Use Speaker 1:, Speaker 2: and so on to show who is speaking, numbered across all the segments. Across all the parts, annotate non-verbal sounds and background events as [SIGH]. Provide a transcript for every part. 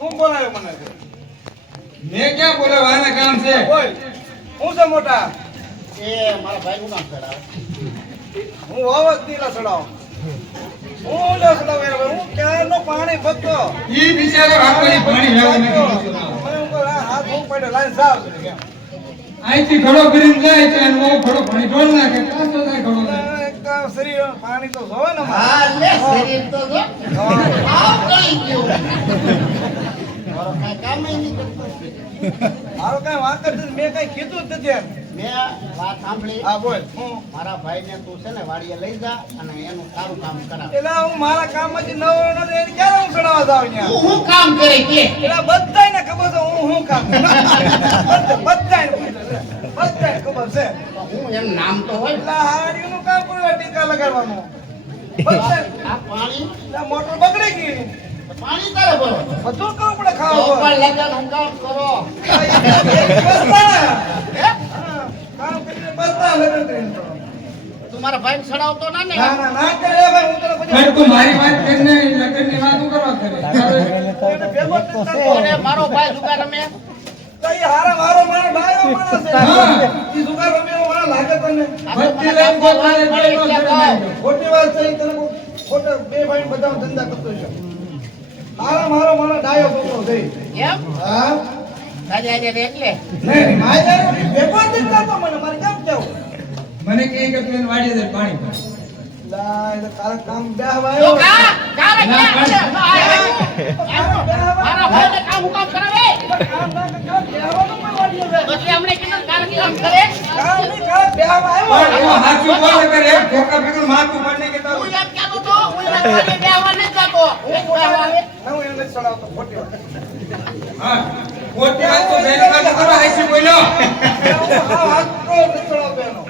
Speaker 1: હું બોલાયો મને
Speaker 2: મેં ક્યાં બોલાવ આને કામ છે?
Speaker 1: બોલ. હું છે મોટા?
Speaker 3: એ મારા ભાઈ નું નામ ચડાવ
Speaker 1: હું વાવ જ દીલા ચડાવ હું ક્યારનો પાણી ભરતો?
Speaker 2: ઈ બિચારો આપણને પાણી લાવે
Speaker 1: મને હું કહું, હાથ હું પડ્યો લાઈન સાફ
Speaker 2: અહીંથી ઘડો કરીને જાય છે અને બહુ ઘડો પાણી ઢોળ નાખે ત્રણસો થાય ઘડો નાખે.
Speaker 1: એક તો શરીર પાણી તો જોવે ને
Speaker 3: હા લે શરીર તો જો. આવ ગળી ગયું. મારો કાંઈ કામ નહીં કરતો
Speaker 1: મારો કઈ વાંક જ નથી મેં કઈ કીધું જ નથી.
Speaker 3: મેં વાત સાંભળી.
Speaker 1: હા બોલ. હું
Speaker 3: મારા ભાઈને તું છે ને વાડીએ લઈ જા અને એનું સારું કામ કરાવ.
Speaker 1: એટલે હું મારા નવો ક્યારે હું
Speaker 3: કામ કરે કે?
Speaker 1: એટલે બધાયને ખબર છે હું કામ ખબર છે.
Speaker 3: નામ તો હોય.
Speaker 1: એટલે હાડીનું કામ કર્યું આ ટીકા લગાડવાનું.
Speaker 3: આ પાણી?
Speaker 1: મોટર બગડી ગઈ.
Speaker 3: પાણી તારે ભરો.
Speaker 1: બધું કરવું પડે ખાવા
Speaker 3: પણ લગન હું કામ કરો
Speaker 1: કામ કરીને બસતા લગ્ન કરીને કરો.
Speaker 3: તું મારા ભાઈ સડાવતો ના ને.
Speaker 1: ના ના ના કરે ભાઈ હું તને પછી
Speaker 2: તું મારી વાત કરીને લગ્નની વાત શું કરવા કરે.
Speaker 3: અરે મારો ભાઈ જુગાર રમે.
Speaker 1: કઈ ઈ હારા મારો મારો ભાઈ માણસ છે.
Speaker 2: હા.
Speaker 1: ઈ જુગાર રમે માણસ લાગે તને
Speaker 2: બધી લઈને ધર્મ
Speaker 1: ખોટી વાત છે તને ખોટા બે ભાઈ બધા ધંધા કરતો છે. હારા મારો મારો ડાયો બોલો છે.
Speaker 3: એમ?
Speaker 1: હા?
Speaker 3: આજે આજે રે એટલે.
Speaker 1: નહીં મારે ભેગો નથી થતો મને મારે કેમ કેવું?
Speaker 2: મને કહે કે તું વાડી દે જઈને પાણી
Speaker 1: લા એટલે તારે કામ બેહવા
Speaker 3: તો કા? કારે
Speaker 2: ના, પણ-
Speaker 3: છે? આયો. મારા ભાઈને કામ હું કરાવે
Speaker 1: કામ ના કામ બેહવાનું કોઈ વાડીએ જાય.
Speaker 3: પછી અમને કીધું કારે કામ કરે.
Speaker 1: કામ નહીં કરે, બેહવા
Speaker 2: પણ
Speaker 1: આવ્યો.
Speaker 2: હાચું બોલે કરે એક ઠોકા ભેગું માથું મારને કે તારું.
Speaker 3: હું એમ કહેતો તો હું એના ઘરે બેહવા નથી હું બેહવા
Speaker 1: હું એને ચડાવતો, ખોટી વાત.
Speaker 2: હા ખોટી વાત તો બેની વાત કરો હાચી બોલ્યો.
Speaker 1: હું આ તો નથી ચડાવતો એનો.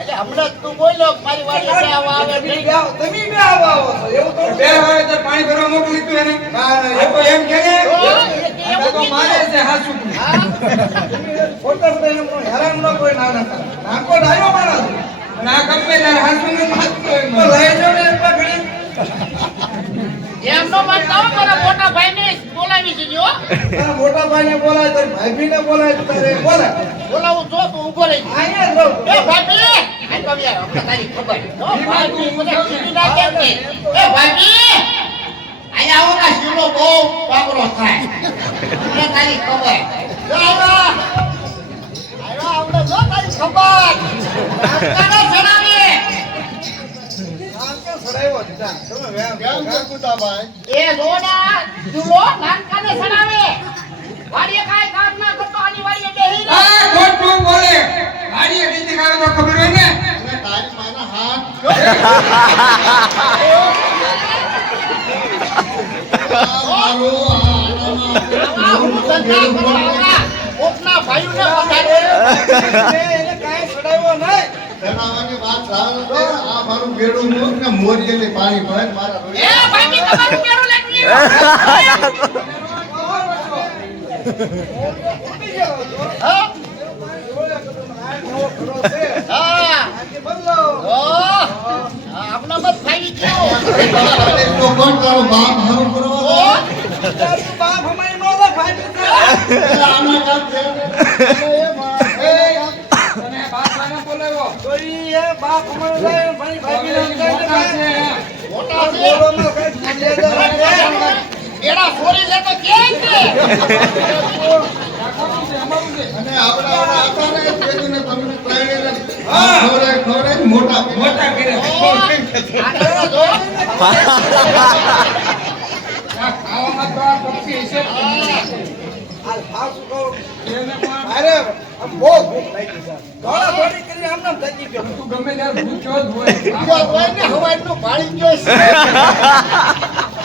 Speaker 3: એટલે હમણાં તું બોલ્યો કે મારી વાડી બેહવા આવે
Speaker 1: તમે બેહવા આવો છો, એવું તો
Speaker 2: બે હવે તો પાણી ભરવા મોકલી તું એને.
Speaker 1: ના, ના,
Speaker 2: આ તો એમ કે ને
Speaker 3: એ
Speaker 2: તો મારે છે. હાચું
Speaker 3: હા?
Speaker 1: તમે એમ હેરાન ન કોઈ ના ના. ડાયો
Speaker 2: ગમે હાચું ને એમ.
Speaker 1: તો લઈ જાઓ ને એકલા ઘડી.
Speaker 3: એમ નો માનતા હો, મારા મોટા ભાઈને બોલાવી દીધી હો.
Speaker 1: મોટા ભાઈને બોલાય, તારી ભાભીને બોલાય, તો તારે બોલાય.
Speaker 3: બોલાવું જો તું ઊભો રહી.
Speaker 1: અહીંયા જો
Speaker 3: એ ભાભી! તારી ખબર. હો, ભાભી મને કીધી ના
Speaker 2: ગાડીએ કઈ આવે તો ખબર હોય ને
Speaker 3: આવું ધંધા કરો આવડા. કોકના ભાઈઓને વધારે
Speaker 1: એને એને કાંઈ સડાવ્યો નહીં.
Speaker 3: એ ભાભી તમારું કેળું લેતું લીધું.
Speaker 1: ઉડી ગયો હતો.
Speaker 3: હા?
Speaker 1: જોયા તો તમે આ નવો ઘરો છે.
Speaker 3: હા.
Speaker 1: આજે બદલો.
Speaker 3: ઓ, આપણા મત ફાવી ગયો. ઓ,
Speaker 1: તારું બાપ અમારી નો લે, ભાઈ છે.
Speaker 2: તને બાપાને બોલાવ્યો
Speaker 1: તો ઈ એ બાપ અમારો જાય, ભાઈ ભાભીને
Speaker 2: મોટા
Speaker 1: છે.
Speaker 3: મોટા છે.
Speaker 1: બોલોમાં કાંઈ મર્યાદા રાખે.
Speaker 3: એના સોરી લેતો કેમ છે?
Speaker 2: મોટા કરે
Speaker 3: ઓ, આને જો.
Speaker 2: આ [LAUGHS] ખાવામાં તો આ પક્ષી છે
Speaker 1: આ હાસુ કહું.
Speaker 2: એને પણ
Speaker 1: અરે, આમ બહુ ભૂખ લાગી છે. દોડી કરીને આમ નામ થકી ગયો.
Speaker 2: તું ગમે ત્યારે ભૂખ્યો જ હોય
Speaker 3: ને કોઈ ને પાણી ગયો છે. [LAUGHS]